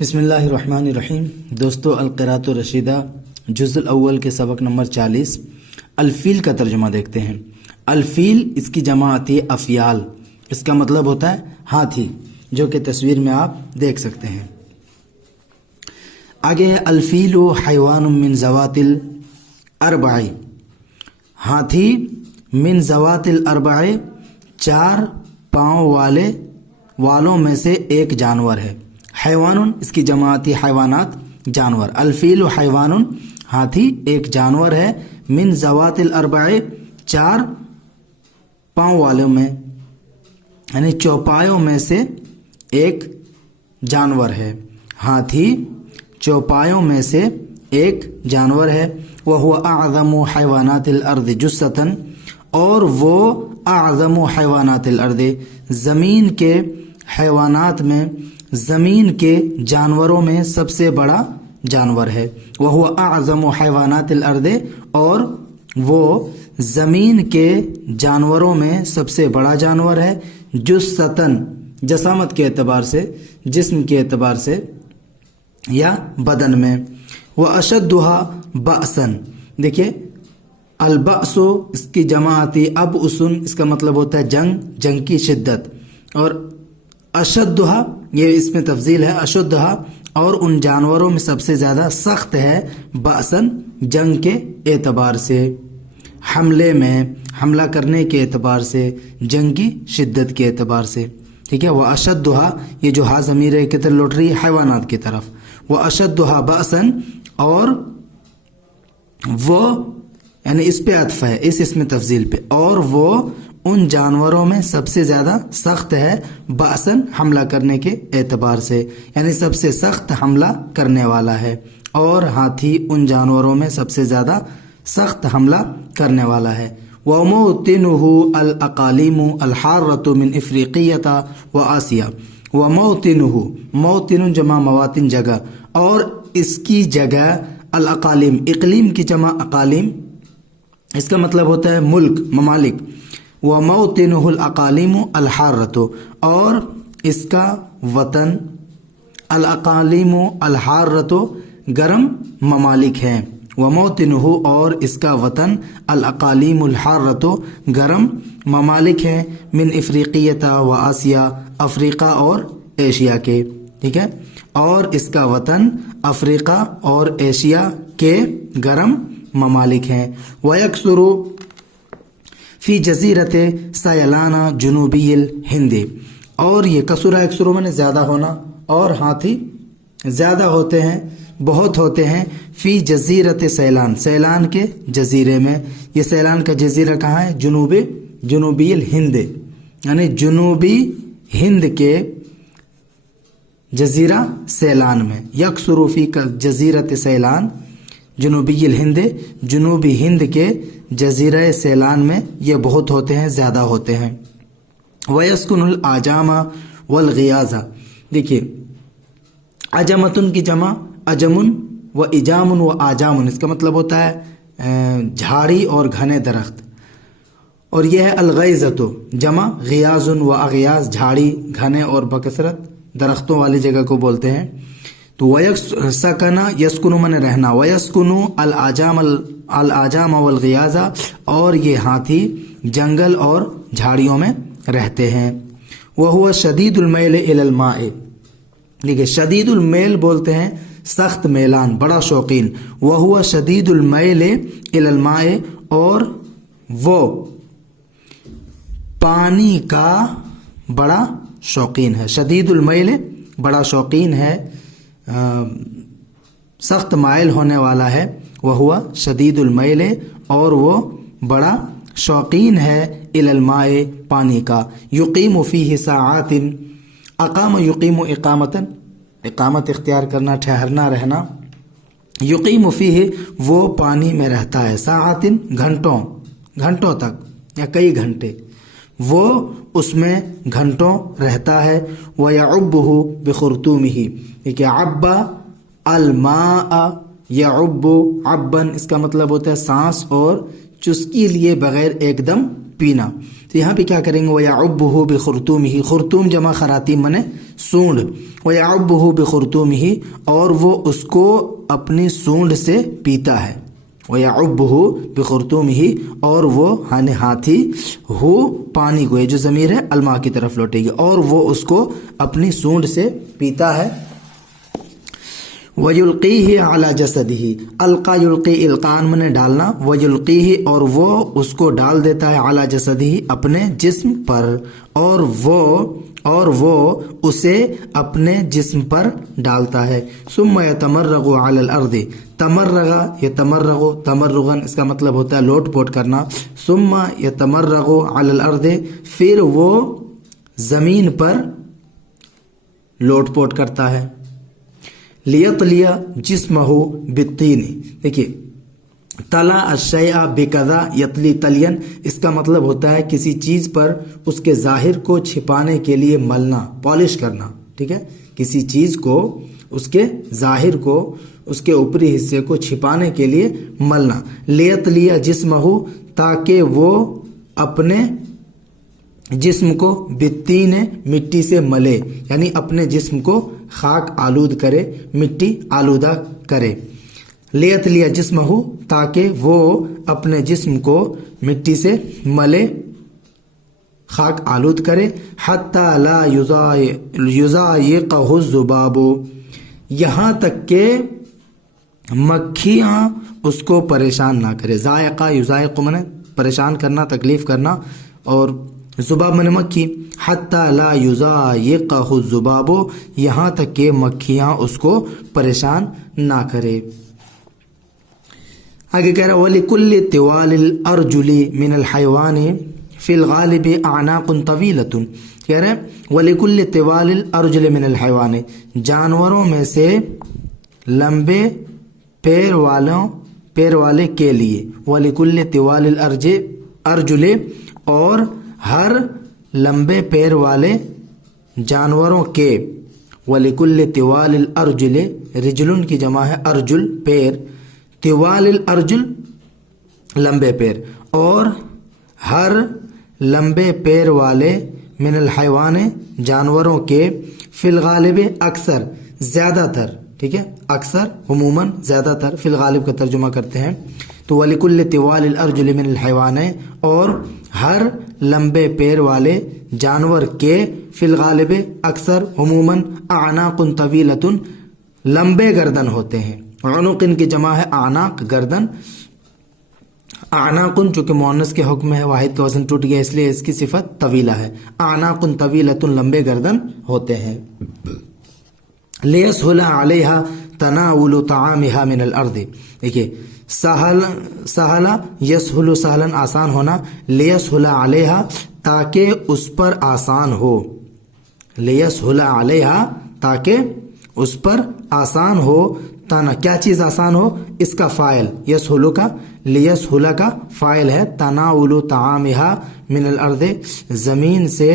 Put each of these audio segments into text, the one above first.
بسم اللہ الرحمن الرحیم۔ دوستو، القراءۃ الرشیدہ جزء الاول کے سبق نمبر 40 الفیل کا ترجمہ دیکھتے ہیں۔ الفیل اس کی جمع آتی ہے افیال، اس کا مطلب ہوتا ہے ہاتھی، جو کہ تصویر میں آپ دیکھ سکتے ہیں۔ آگے ہے الفیل حیوان من ذوات الاربع، ہاتھی من ذوات الاربع چار پاؤں والوں میں سے ایک جانور ہے۔ حیوان اس کی جمع آتی حیوانات، جانور۔ الفیل حیوان ہاتھی ایک جانور ہے، من ذوات الاربع چار پاؤں والوں میں یعنی چوپایوں میں سے ایک جانور ہے۔ ہاتھی چوپایوں میں سے ایک جانور ہے۔ وہو اعظم حیوانات الارض جثۃ، اور وہ اعظم حیوانات الارض زمین کے حیوانات میں، زمین کے جانوروں میں سب سے بڑا جانور ہے۔ وہو اعظم حیوانات الارض، اور وہ زمین کے جانوروں میں سب سے بڑا جانور ہے۔ جثۃً جسامت کے اعتبار سے، جسم کے اعتبار سے یا بدن میں۔ واشدھا بأسً، دیکھیے البأس اس کی جمع آتی ابأسٌ، اس کا مطلب ہوتا ہے جنگ، جنگ کی شدت۔ اور اشدھا یہ اس میں تفضیل ہے، اشدھا اور ان جانوروں میں سب سے زیادہ سخت ہے، بأسً جنگ کے اعتبار سے، حملے میں، حملہ کرنے کے اعتبار سے، جنگ کی شدت کے اعتبار سے، ٹھیک ہے۔ وہ اشدھا، یہ جو ہا ضمیر کدھر لوٹ رہی ہے؟ حیوانات کی طرف۔ وہ اشدھا بأسً، اور وہ یعنی اس پہ عطف ہے، اس میں تفضیل پہ، اور وہ ان جانوروں میں سب سے زیادہ سخت ہے، بأسً حملہ کرنے کے اعتبار سے، یعنی سب سے سخت حملہ کرنے والا ہے، اور ہاتھی ان جانوروں میں سب سے زیادہ سخت حملہ کرنے والا ہے۔ وَمَوْطِنُهُ الْأَقَالِيمُ الْحَارَّةُ مِنْ إِفْرِيقِيَّةَ وَآسِيَا۔ وَمَوْطِنُهُ، موطن جمع مواطن جگہ، اور اس کی جگہ الاقالیم، اقلیم کی جمع اقالیم، اس کا مطلب ہوتا ہے ملک، ممالک۔ وَمَوْطِنُهُ الْأَقَالِيمُ الْحَارَّةُ، اور اس کا وطن الاقالیم الحارۃ گرم ممالک ہیں۔ وَمَوْطِنُهُ، اور اس کا وطن الاقالیم الحارۃ گرم ممالک ہیں، من افریقیۃ و آسیہ، افریقہ اور ایشیا کے، ٹھیک ہے۔ اور اس کا وطن افریقہ اور ایشیا کے گرم ممالک ہیں۔ وَيَكْثُرُ فی جزیرت سیلان جنوبی الہند، اور یہ کثرہ یکثر میں نے زیادہ ہونا، اور ہاتھی زیادہ ہوتے ہیں، بہت ہوتے ہیں، فی جزیرت سیلان، سیلان کے جزیرے میں۔ یہ سیلان کا جزیرہ کہاں ہے؟ جنوبی الہند، یعنی جنوبی ہند کے جزیرہ سیلان میں۔ یکثر فی جزیرت سیلان جنوبی الہند، جنوبی ہند کے جزیرہ سیلان میں یہ بہت ہوتے ہیں، زیادہ ہوتے ہیں۔ وَيَسْكُنُ الْأَعْجَامَ وَالْغِيَازَ، دیکھیے عجمتن کی جمع عجمن و اجامن و آجامن، اس کا مطلب ہوتا ہے جھاڑی اور گھنے درخت۔ اور یہ ہے الغیزۃ، جمع غیاز و اغیاز، جھاڑی، گھنے اور بکثرت درختوں والی جگہ کو بولتے ہیں۔ تو وَيَسْكَنَ یسکن من رہنا، وَيَسْكُنُ الْأَعْجَامَ وَالْغِيَازَ، اور یہ ہاتھی جنگل اور جھاڑیوں میں رہتے ہیں۔ وَهُوَ شَدِيدُ الْمَيْلِ إِلَى الْمَاءِ، دیکھیے شدید المیل بولتے ہیں سخت میلان، بڑا شوقین۔ وَهُوَ شَدِيدُ الْمَيْلِ إِلَى الْمَاءِ، اور وہ پانی کا بڑا شوقین ہے۔ شدید المیل بڑا شوقین ہے، سخت مائل ہونے والا ہے۔ وَهُوَ شدید المیل، اور وہ بڑا شوقین ہے، إِلَى الْمَاءِ پانی کا۔ يُقِيمُ فِيهِ سَاعَاتٍ، اقام یقیم اقامتاً، اقامت اختیار کرنا، ٹھہرنا، رہنا۔ یقیم فیہ، وہ پانی میں رہتا ہے، ساعاتن گھنٹوں تک یا کئی گھنٹے، وہ اس میں گھنٹوں رہتا ہے۔ وَيَعُبُّهُ بِخُرْطُومِهِ، دیکھیے عَبَّ الماء یعب عبًا، اس کا مطلب ہوتا ہے سانس اور چسکی لیے بغیر ایک دم پینا۔ تو یہاں پہ کیا کریں گے وَيَعُبُّهُ بِخُرْطُومِهِ، خرطوم جمع خراتیم منے سونڈ، وَيَعُبُّهُ بِخُرْطُومِهِ اور وہ اس کو اپنی سونڈ سے پیتا ہے، وَيَعُبُّهُ بِخُرْطُومِهِ اور وہ ہاتھی ہو پانی کو، یہ جو ضمیر ہے الماء کی طرف لوٹے گی، اور وہ اس کو اپنی سونڈ سے پیتا ہے۔ وَيُلْقِيهِ عَلَى جَسَدِهِ، القا یلقی القان میں ڈالنا، وَيُلْقِيهِ اور وہ اس کو ڈال دیتا ہے عَلَى جَسَدِهِ اپنے جسم پر، اور وہ اسے اپنے جسم پر ڈالتا ہے۔ ثُمَّ يَتَمَرَّغُ عَلَى الْأَرْضِ، تمرغ یتمرغ تمرغن اس کا مطلب ہوتا ہے لوٹ پوٹ کرنا، ثُمَّ يَتَمَرَّغُ عَلَى الْأَرْضِ پھر وہ زمین پر لوٹ پوٹ کرتا ہے۔ لیطلیٰ جسمہ بالطین، دیکھیے تلا الشیء بکذا یتلی تلین، اس کا مطلب ہوتا ہے کسی چیز پر اس کے ظاہر کو چھپانے کے لیے ملنا، پالش کرنا، ٹھیک ہے، کسی چیز کو اس کے ظاہر کو اس کے اوپری حصے کو چھپانے کے لیے ملنا۔ لیطلیٰ جسمہ تاکہ وہ اپنے جسم کو بالطین مٹی سے ملے، یعنی اپنے جسم کو خاک آلود کرے، مٹی آلودہ کرے۔ لیطلیٰ جسمہ تاکہ وہ اپنے جسم کو مٹی سے ملے، خاک آلود کرے۔ حتی لا یضایقہ الذباب، یہاں تک کہ مکھیاں اس کو پریشان نہ کرے۔ ذائقہ یذائق من پریشان کرنا، تکلیف کرنا، اور ذباب من مکھی۔ حتی لا یضایقہ الذباب، یہاں تک کہ مکھیاں اس کو پریشان نہ کرے۔ آگے کہہ رہا وَلِكُلِّ طِوَالِ الْأَرْجُلِ مِنَ الْحَيْوَانِ فِي الْغَالِبِ أَعْنَاقٌ طَوِيلَةٌ، کہہ رہے وَلِكُلِّ طِوَالِ الْأَرْجُلِ مِنَ الْحَيْوَانِ، جانوروں میں سے لمبے پیر والے کے لیے، وَلِكُلِّ طِوَالِ الْأَرْجُلِ اور ہر لمبے پیر والے جانوروں کے، وَلِكُلِّ طِوَالِ الْأَرْجُلِ رجلن کی جمع ہے ارجل پیر، طوال الارجل لمبے پیر، اور ہر لمبے پیر والے من الحیوان جانوروں کے، فی الغالب اکثر زیادہ تر، ٹھیک ہے، اکثر عموماً زیادہ تر، فی الغالب کا ترجمہ کرتے ہیں تو وَلِكُلِّ طِوَالِ الْأَرْجُلِ مِنَ الْحَيْوَانِ اور ہر لمبے پیر والے جانور کے، فی الغالب اکثر عموماً، اعناق طویلۃ لمبے گردن ہوتے ہیں۔ عنق ان کی جمع ہے اعناق گردن، اعناق چونکہ مؤنث کے حکم ہے، واحد کا وزن ٹوٹ گیا اس لیے اس کی صفت طویلہ ہے، اعناق طویلۃ لمبے گردن ہوتے ہیں۔ لیسہل علیہا تناول طعامها من الارض، دیکھیے سہل یسہل سہلن آسان ہونا، لیسہل علیہا تاکہ اس پر آسان ہو، لیسہل علیہا تاکہ اس پر آسان ہو، تانا کیا چیز آسان ہو، اس کا فاعل یسہلو کا، لیسہل کا فاعل ہے، تناول طعامها من الارض زمین سے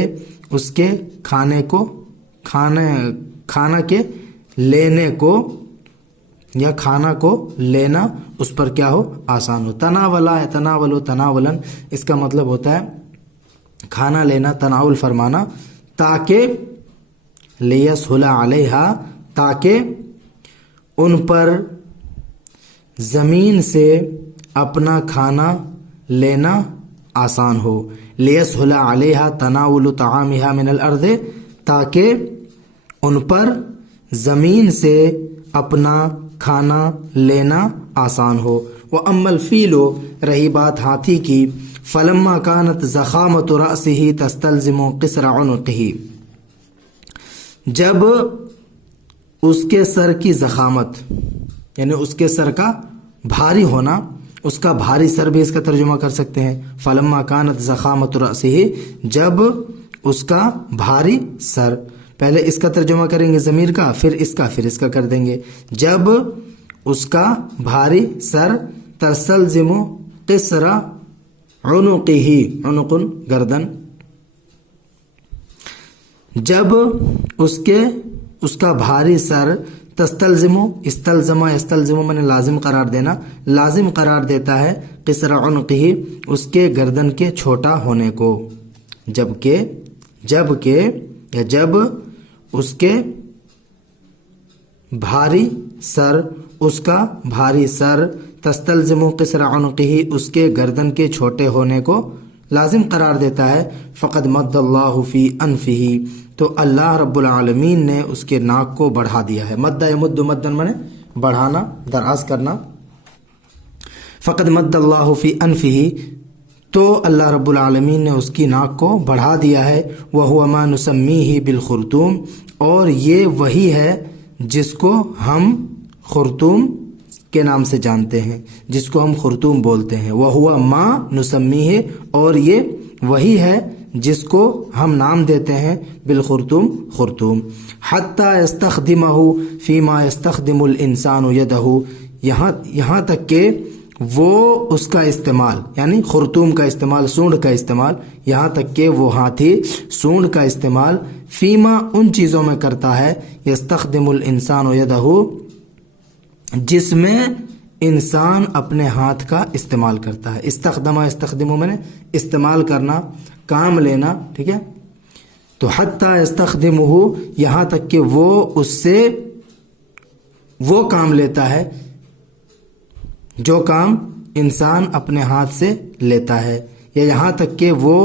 اس کے کھانا کے لینے کو یا کھانا کو لینا اس پر کیا ہو، آسان ہو۔ تناولا ہے، تناولو تناولن اس کا مطلب ہوتا ہے کھانا لینا، تناول فرمانا، تاکہ لیسہل علیہا تاکہ ان پر زمین سے اپنا کھانا لینا آسان ہو، لیسہل علیہا تناول طعامها من الارض تاکہ ان پر زمین سے اپنا کھانا لینا آسان ہو۔ وَأَمَّا الْفِيلُ رہی بات ہاتھی کی، فَلَمَّا كَانَتْ زَخَامَةُ رَأْسِهِ تَسْتَلْزِمُ قِصْرَ عُنُقِهِ، جب اس کے سر کی زخامت یعنی اس کے سر کا بھاری ہونا، اس کا بھاری سر بھی اس کا ترجمہ کر سکتے ہیں، فلما کانت زخامت رأسه جب اس کا بھاری سر، پہلے اس کا ترجمہ کریں گے ضمیر کا، پھر اس کا کر دیں گے، جب اس کا بھاری سر، تستلزم قصر عنقه، عنق گردن، جب اس کا بھاری سر، تستلزم استلزم میں نے لازم قرار دینا، لازم قرار دیتا ہے قصر عنقه اس کے گردن کے چھوٹا ہونے کو، جب اس کے بھاری سر، اس کا بھاری سر، تستلزم قصر عنقہ، اس کے گردن کے چھوٹے ہونے کو لازم قرار دیتا ہے، فقد مد اللہ فی انفہ، تو اللہ رب العالمین نے اس کے ناک کو بڑھا دیا ہے۔ مد یمد مدن منے بڑھانا، دراز کرنا۔ فقد مد اللہ فی انفہ، تو اللہ رب العالمین نے اس کی ناک کو بڑھا دیا ہے۔ وَهُوَ مَا نُسَمِّيهِ بِالْخُرْطُوم، اور یہ وہی ہے جس کو ہم خرطوم کے نام سے جانتے ہیں، جس کو ہم خرطوم بولتے ہیں۔ وَهُوَ مَا نُسَمِّيهِ، اور یہ وہی ہے جس کو ہم نام دیتے ہیں بالخرطوم، خرطوم۔ حَتَّى يَسْتَخْدِمَهُ فِي مَا يَسْتَخْدِمُ الْإِنسَانُ يَدَهُ، یہاں تک کہ وہ اس کا استعمال، یعنی خرطوم کا استعمال، سونڈ کا استعمال، یہاں تک کہ وہ ہاتھی سونڈ کا استعمال فیما ان چیزوں میں کرتا ہے، یستخدم الانسان یدہ، جس میں انسان اپنے ہاتھ کا استعمال کرتا ہے۔ استخدمہ میں نے استعمال کرنا، کام لینا، ٹھیک ہے۔ تو حتی یستخدمہ، یہاں تک کہ وہ اس سے وہ کام لیتا ہے جو کام انسان اپنے ہاتھ سے لیتا ہے، یا یہاں تک کہ وہ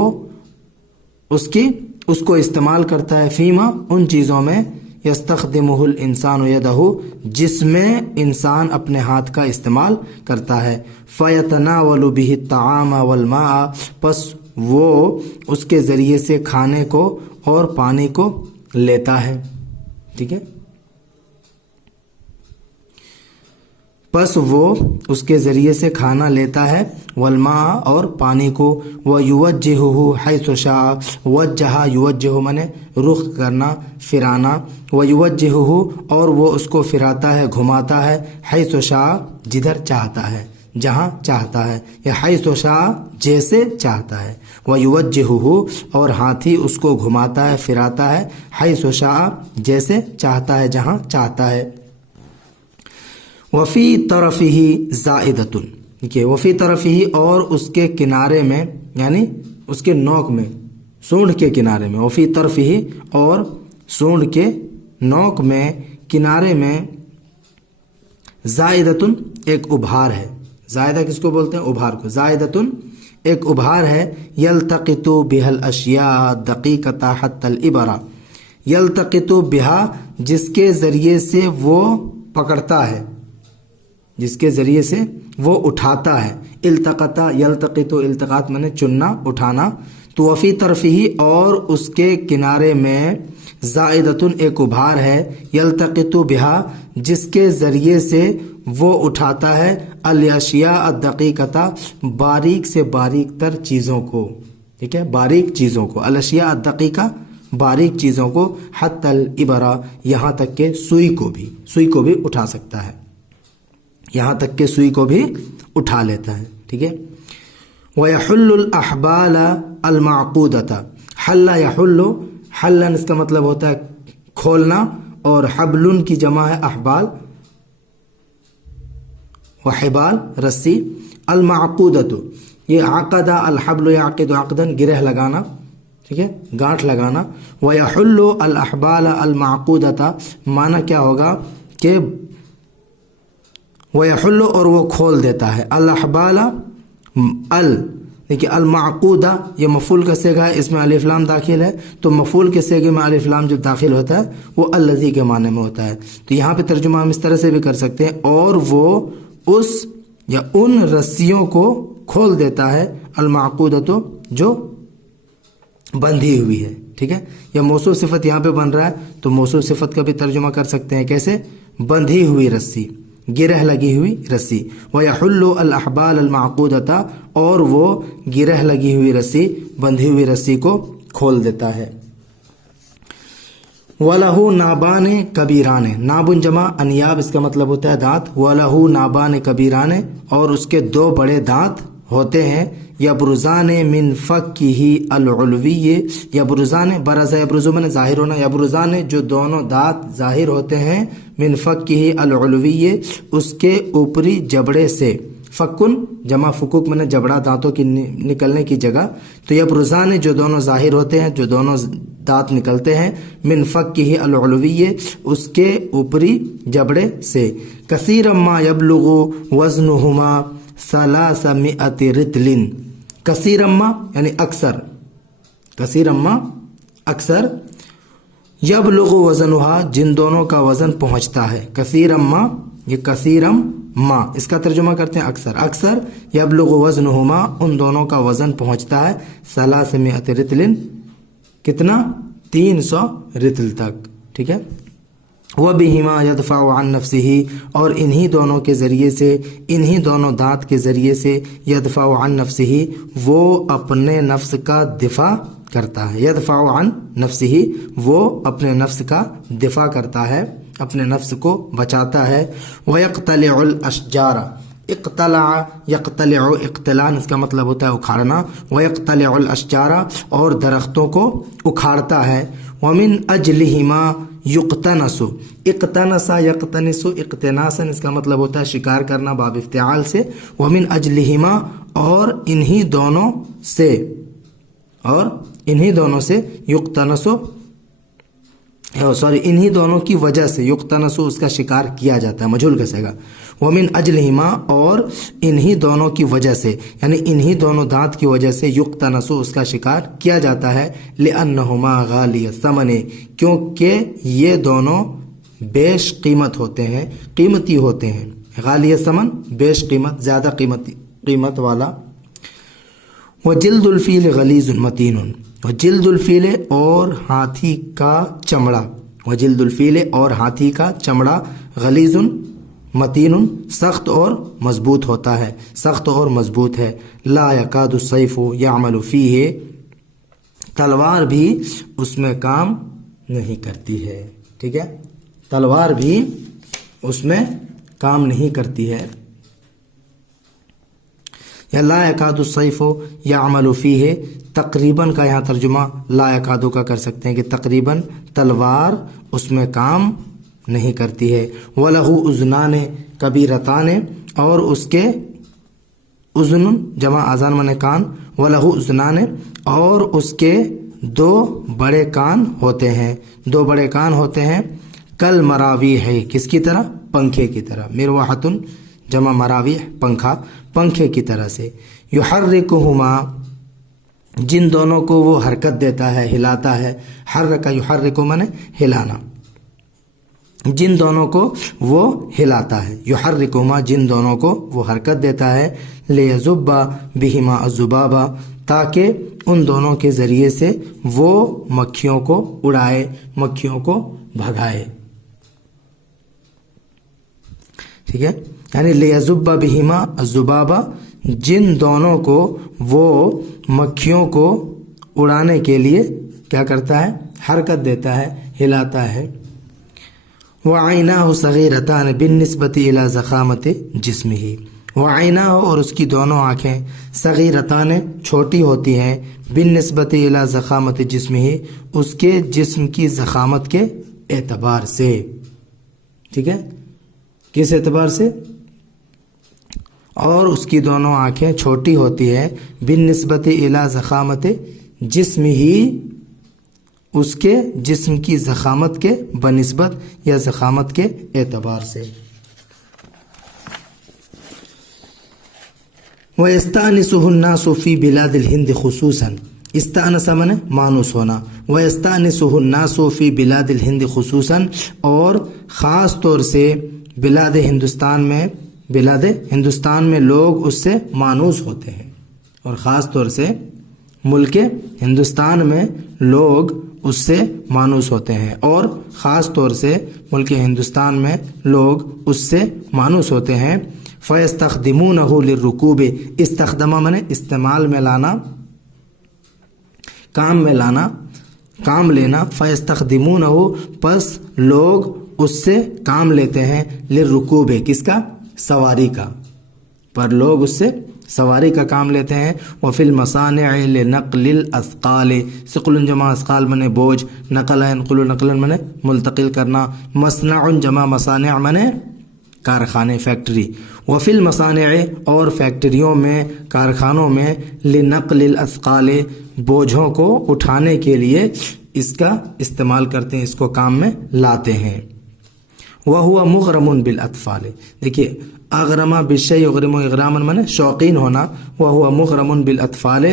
اس کو استعمال کرتا ہے، فیما ان چیزوں میں، یستخدمہ الانسان یدہ، جس میں انسان اپنے ہاتھ کا استعمال کرتا ہے۔ فیتناول بہ الطعام والماء، پس وہ اس کے ذریعے سے کھانے کو اور پانی کو لیتا ہے، ٹھیک ہے۔ پس وہ اس کے ذریعے سے کھانا لیتا ہے، والماء، اور پانی کو، وَيُوَجِّهُهُ حَيْثُ شَاءَ، وجہ یوجہ منے رخ کرنا، پھرانا، وَيُوَجِّهُهُ، اور وہ اس کو پھراتا ہے، گھماتا ہے، حَيْثُ شَاءَ، جدھر چاہتا ہے، جہاں چاہتا ہے، یا حَيْثُ شَاءَ، جیسے چاہتا ہے، وَيُوَجِّهُهُ، اور ہاتھی اس کو گھماتا ہے، پھراتا ہے، حَيْثُ شَاءَ، جیسے چاہتا ہے، جہاں چاہتا ہے۔ وفی طرفہ زائدۃ، دیکھیے وفی طرفہ، اور اس کے کنارے میں، یعنی اس کے نوک میں، سونڈ کے کنارے میں، وفی طرفہ، اور سونڈ کے نوک میں، کنارے میں، زائدۃ، ایک ابھار ہے۔ زائدہ کس کو بولتے ہیں؟ ابھار کو۔ زائدۃ ایک ابھار ہے، یلتقط بها الاشیاء دقیقۃ حتی الابرہ، یلتقط بها، جس کے ذریعے سے وہ پکڑتا ہے، جس کے ذریعے سے وہ اٹھاتا ہے۔ التقط یلتقط، التقاط میں نے چننا، اٹھانا۔ تو وفی طرفہ، اور اس کے کنارے میں، زائدۃ ایک ابھار ہے، یلتقط بها، جس کے ذریعے سے وہ اٹھاتا ہے، الاشیاء الدقیقۃ، باریک سے باریک تر چیزوں کو، ٹھیک ہے، باریک چیزوں کو، الاشیاء الدقیقہ، باریک چیزوں کو، حتی الابرہ، یہاں تک کہ سوئی کو بھی اٹھا سکتا ہے، یہاں تک کہ سوئی کو بھی اٹھا لیتا ہے، ٹھیک ہے۔ وَيَحُلُّ الْأَحْبَالَ الْمَعْقُودَةَ، حَلَّ يَحُلُّ، حَلًّا اس کا مطلب ہوتا ہے کھولنا، اور حبلن کی جمع ہے احبال، وحبال رسی، المعقودۃ، یہ عقد الحبل یعقد عقدن، گرہ لگانا، ٹھیک ہے، گانٹھ لگانا۔ وَيَحُلُّ الْأَحْبَالَ الْمَعْقُودَةَ، معنی کیا ہوگا کہ وَيَحُلُّ، اور وہ کھول دیتا ہے، الْأَحْبَالَ، دیکھیے المعقودہ یہ مفعول کا صیغہ ہے، اس میں الف لام داخل ہے، تو مفعول کے صیغے میں الف لام جب داخل ہوتا ہے وہ الذی کے معنی میں ہوتا ہے، تو یہاں پہ ترجمہ ہم اس طرح سے بھی کر سکتے ہیں، اور وہ اس یا ان رسیوں کو کھول دیتا ہے، المعقودۃ، جو بندھی ہوئی ہے، ٹھیک ہے۔ یا موصوف صفت یہاں پہ بن رہا ہے، تو موصوف صفت کا بھی ترجمہ کر سکتے ہیں، کیسے؟ بندھی ہوئی رسی، گرہ لگی ہوئی رسی۔ وَيَحُلُّ الْأَحْبَالَ الْمَعْقُودَةَ، اور وہ گرہ لگی ہوئی رسی، بندھی ہوئی رسی کو کھول دیتا ہے۔ وَلَهُ نَابَانِ كَبِيرَانِ، نابن جمع انیاب، اس کا مطلب ہوتا ہے دانت۔ وَلَهُ نَابَانِ كَبِيرَانِ، اور اس کے دو بڑے دانت ہوتے ہیں، یبرزان من فکہ العلوی، یبرزان، برز یبرز میں ظاہر ہونا، یبرزان جو دونوں دانت ظاہر ہوتے ہیں، من فکہ العلوی، اس کے اوپری جبڑے سے، فکن جمع فکوک میں جبڑا دانتوں کی نکلنے کی جگہ. تو یبرزان جو دونوں ظاہر ہوتے ہیں, جو دونوں دانت نکلتے ہیں, من فکہ العلوی اس کے اوپری جبڑے سے. کثیرا ما یبلغ وزنہما 300 رطل. کثیرا ما یعنی اکثر, کثیرا ما اکثر, یبلغ وزنہا جن دونوں کا وزن پہنچتا ہے. کثیرا ما یہ کثیرم ما اس کا ترجمہ کرتے ہیں اکثر. اکثر یبلغ وزنہما ان دونوں کا وزن پہنچتا ہے 300 رطل, کتنا 300 رطل تک. ٹھیک ہے. وَبِهِمَا يَدْفَعُ عَنْ نَفْسِهِ اور انہی دونوں کے ذریعے سے, انہی دونوں دانت کے ذریعے سے يَدْفَعُ عَنْ نَفْسِهِ وہ اپنے نفس کا دفاع کرتا ہے. يَدْفَعُ عَنْ نَفْسِهِ وہ اپنے نفس کا دفاع کرتا ہے, اپنے نفس کو بچاتا ہے. وَيَقْتَلِعُ الْأَشْجَارَ اقتلع یقتلع اقتلان اس کا مطلب ہوتا ہے اکھاڑنا. وَيَقْتَلِعُ الْأَشْجَارَ اور درختوں کو اکھاڑتا ہے. وَمِنْ أَجْلِهِمَا یقتنس اقتنس یقتنس اقتناسا اس کا مطلب ہوتا ہے شکار کرنا باب افتعال سے. ومن اجلہما اور انہی دونوں سے, اور انہی دونوں سے یقتنسو انہی دونوں کی وجہ سے یقتنسو اس کا شکار کیا جاتا ہے, مجھول کیسے گا. ومن اجلہما اور انہی دونوں کی وجہ سے یعنی انہی دونوں دانت کی وجہ سے یقتنسو اس کا شکار کیا جاتا ہے. لأنہما غالی الثمن کیونکہ یہ دونوں بیش قیمت ہوتے ہیں, قیمتی ہوتے ہیں. غالی الثمن بیش قیمت, زیادہ قیمت والا. وجلد الفیل غلیظ متین وجلد الفیل اور ہاتھی کا چمڑا, وجلد الفیل اور ہاتھی کا چمڑا غلیظ متین سخت اور مضبوط ہوتا ہے, سخت اور مضبوط ہے. لا یکاد السیف یعمل فیہ تلوار بھی اس میں کام نہیں کرتی ہے. ٹھیک ہے, تلوار بھی اس میں کام نہیں کرتی ہے. یا لا یکاد السیف یعمل فیہ تقریباً کا یہاں ترجمہ لا یکادو کا کر سکتے ہیں کہ تقریباً تلوار اس میں کام نہیں کرتی ہے. وَلَهُ اُذْنَانِ كَبِيرَتَانِ اور اس کے اذن جمع آذان من کان. وَلَهُ اُذْنَانِ اور اس کے 2 بڑے کان ہوتے ہیں, 2 بڑے کان ہوتے ہیں. کل مراوی ہے کس کی طرح, پنکھے کی طرح. مروحتن جمع مراوی پنکھا, پنکھے کی طرح سے. يُحَرِّكُهُمَا جن دونوں کو وہ حرکت دیتا ہے, ہلاتا ہے. حرک یحرک من ہلانا, جن دونوں کو وہ ہلاتا ہے. یحرکہما جن دونوں کو وہ حرکت دیتا ہے. لیذب بہما الذباب تاکہ ان دونوں کے ذریعے سے وہ مکھیوں کو اڑائے, مکھیوں کو بھگائے. ٹھیک ہے, یعنی لیذب بہما الذباب جن دونوں کو وہ مکھیوں کو اڑانے کے لیے کیا کرتا ہے, حرکت دیتا ہے, ہلاتا ہے. وَعَيْنَاهُ صَغِيرَتَانِ بِالنِّسْبَةِ إِلَى زَخَامَةِ جِسْمِهِ وَعَيْنَاهُ اور اس کی دونوں آنکھیں صغیرتان چھوٹی ہوتی ہیں بالنسبت إِلَى زَخَامَةِ جِسْمِهِ اس کے جسم کی ضخامت کے اعتبار سے. ٹھیک ہے, کس اعتبار سے, اور اس کی دونوں آنکھیں چھوٹی ہوتی ہے بالنسبت إِلَى زَخَامَةِ جِسْمِهِ اس کے جسم کی ضخامت کے بنسبت یا ضخامت کے اعتبار سے. وَيَسْتَأْنِسُهُ النَّاسُ فِي بِلَادِ الْهِنْدِ خُصُوصًا استانس من مانوس ہونا. وَيَسْتَأْنِسُهُ النَّاسُ فِي بِلَادِ الْهِنْدِ خُصُوصًا اور خاص طور سے بلاد ہندوستان میں, بلاد ہندوستان میں لوگ اس سے مانوس ہوتے ہیں, اور خاص طور سے ملک ہندوستان میں لوگ اس سے مانوس ہوتے ہیں, اور خاص طور سے ملک ہندوستان میں لوگ اس سے مانوس ہوتے ہیں. فَيَسْتَخْدِمُونَهُ لِلرُّكُوبِ استخدمہ من استعمال میں لانا, کام میں لانا, کام لینا. فَيَسْتَخْدِمُونَهُ پس لوگ اس سے کام لیتے ہیں. لِلرُّكُوبِ کس کا, سواری کا, پر لوگ اس سے سواری کا کام لیتے ہیں. وفی المصانع لنقل الاثقال ثقل جمع اثقال من بوجھ, نقل ينقل نقلا من منتقل کرنا. مصنع جمع مصانع من کارخانے فیکٹری، وفل مصانع اور فیکٹریوں میں کارخانوں میں، لنقل الاثقال بوجھوں کو اٹھانے کے لیے اس کا استعمال کرتے ہیں، اس کو کام میں لاتے ہیں۔ وَهُوَ مُغْرَمٌ بِالْأَطْفَالِ، دیکھیے اغرمہ بالشیء یغرم اغراما مانے شوقین ہونا، وَهُوَ مُغْرَمٌ بِالْأَطْفَالِ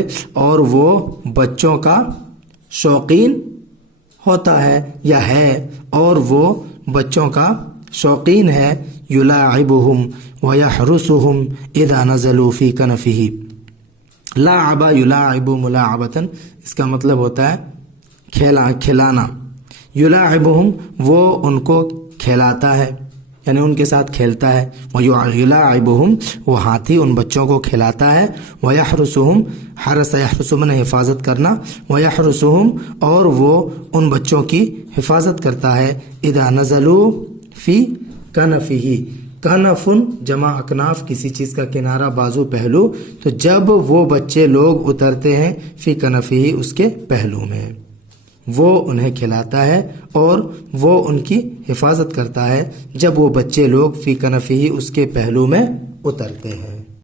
اور وہ بچوں کا شوقین ہوتا ہے یا ہے، اور وہ بچوں کا شوقین ہے، یلاعبہم ویحرسہم اذا نزلوا فی کنفہ، لاعب یلاعب ملاعبتاً اس کا مطلب ہوتا ہے کھلانا، یلاعبہم وہ ان کو کھلاتا ہے یعنی ان کے ساتھ کھیلتا ہے، ویلاعبہم وہ ہاتھی ان بچوں کو کھلاتا ہے، ویحرسہم حرس یحرس من حفاظت کرنا، ویحرسہم اور وہ ان بچوں کی حفاظت کرتا ہے، اذا نزلوا فی کنفہ، کنفن جمع اکناف کسی چیز کا کنارہ بازو پہلو، تو جب وہ بچے لوگ اترتے ہیں فی کنفہ اس کے پہلو میں، وہ انہیں کھلاتا ہے اور وہ ان کی حفاظت کرتا ہے جب وہ بچے لوگ فی کنفہ اس کے پہلو میں اترتے ہیں۔